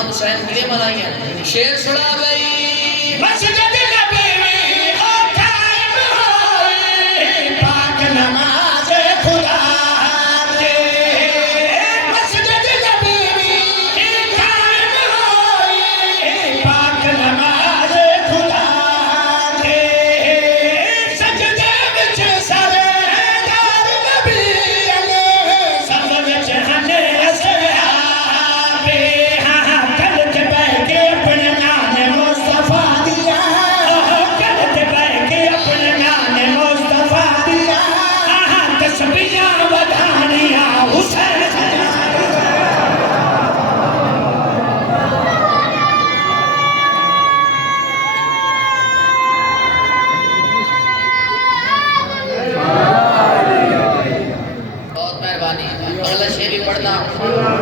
امام حسین کے منائی ہیں شیر سنا گئی مسجد نبی میں قائم ہوئی پاک نماز خدا دے مسجد نبی میں قائم ہوئی پاک نماز خدا دے سجدے وچ سردار نبی علیہ سب وچ ہنے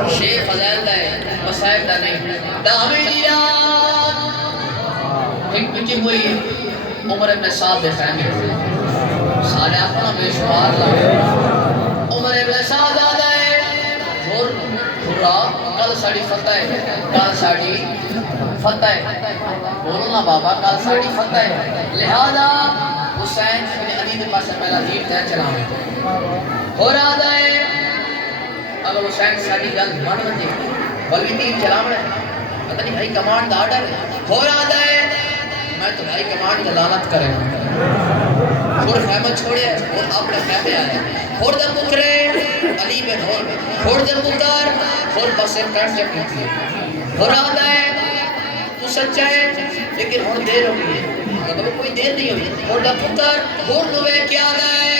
شیخ فضائل دا ہے مسائل دا نہیں دامیلیات ایک بچی ہوئی عمر ابن سعد دے فیملی سارے اپنا بے شمار لگے عمر ابن سعد آدھا ہے اور بھرا کل ساڑی فتح ہے کل ساڑی فتح ہے بولو نا بابا کل ساڑی فتح ہے لہذا حسین ابن علی دے پاس پہلا دیر دے چلاوے اور آدھا ہے اگر حسین ساڑی گل مان بندی بلوی تین چلاوڑ ہے پتہ نہیں بھائی کمانڈ دا آرڈر ہو رہا ہے میں تو بھائی کمانڈ دلالت کرے اور خیمہ چھوڑے اور اپنے خیمے آئے اور دے پترے علی بن اور دے پتر اور بس کرن جب کیتی ہے ہو رہا ہے تو سچا ہے لیکن ہون دیر ہوئی ہے مطلب کوئی دیر نہیں ہوئی اور دے پتر اور نوے کیا گئے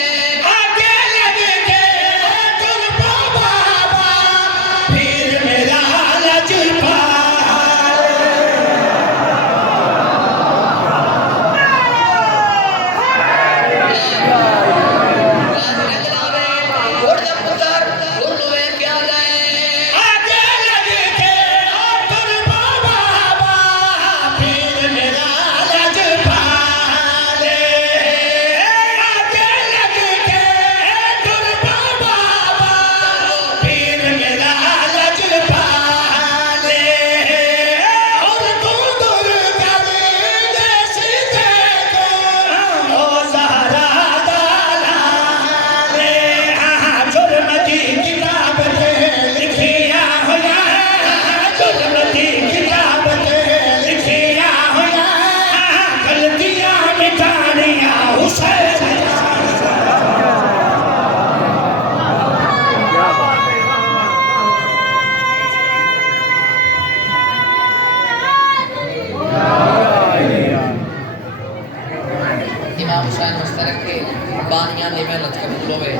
بانیاں دے محنت قبول ہوئے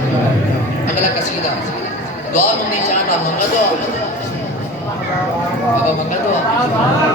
اگلا قصیدہ دعا منگنی چاہنا منگا دعا بابا منگا دعا